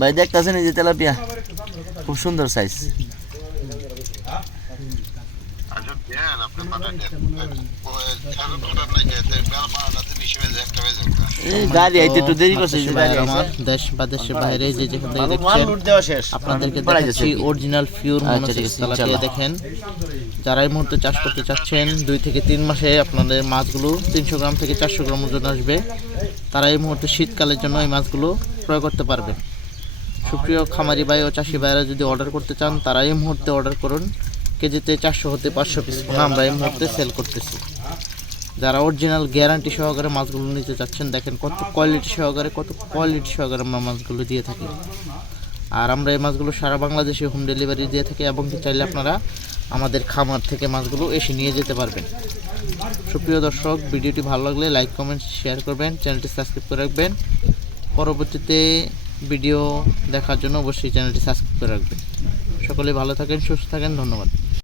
ভাই দেখতেছেন এই যে তেলাপিয়া? খুব সুন্দর সাইজ আচ্ছা একটা বেজে ওঠা এই গাড়ি আইতে একটু দেরি করছে। আমার দেশ বা দেশের বাইরে যে যেখান থেকে দেখছেন লুট দেওয়া শেষ। আপনাদেরকে পড়াই দেখাচ্ছি যাচ্ছে কি? অরিজিনাল পিওর আচ্ছা, তেলাপিয়া দেখেন। যারা এই মুহূর্তে চাষ করতে চাচ্ছেন দুই থেকে তিন মাসে আপনাদের মাছগুলো তিনশো গ্রাম থেকে চারশো গ্রাম ওজন আসবে। তারা এই মুহূর্তে শীতকালের জন্য এই মাছগুলো ক্রয় করতে পারবেন সুপ্রিয় খামারি ভাই ও চাষি ভাইরা যদি অর্ডার করতে চান, তারা এই মুহূর্তে অর্ডার করুন। কেজিতে চারশো হতে পাঁচশো পিস আমরা এই মুহূর্তে সেল করতেছি। যারা অরিজিনাল গ্যারান্টি সহকারে মাছগুলো নিতে চাচ্ছেন, দেখেন কত কোয়ালিটি সহকারে, কত কোয়ালিটি সহকারে আমরা মাছগুলো দিয়ে থাকি। আর আমরা এই মাছগুলো সারা বাংলাদেশে হোম ডেলিভারি দিয়ে থাকি, এবং চাইলে আপনারা আমাদের খামার থেকে মাছগুলো এসে নিয়ে যেতে পারবেন। সুপ্রিয় দর্শক, ভিডিওটি ভালো লাগলে লাইক কমেন্ট শেয়ার করবেন। চ্যানেলটি সাবস্ক্রাইব করে রাখবেন। পরবর্তীতে ভিডিও দেখার জন্য অবশ্যই চ্যানেলটি সাবস্ক্রাইব করে রাখবেন। সকলে ভালো থাকেন সুস্থ থাকেন ধন্যবাদ।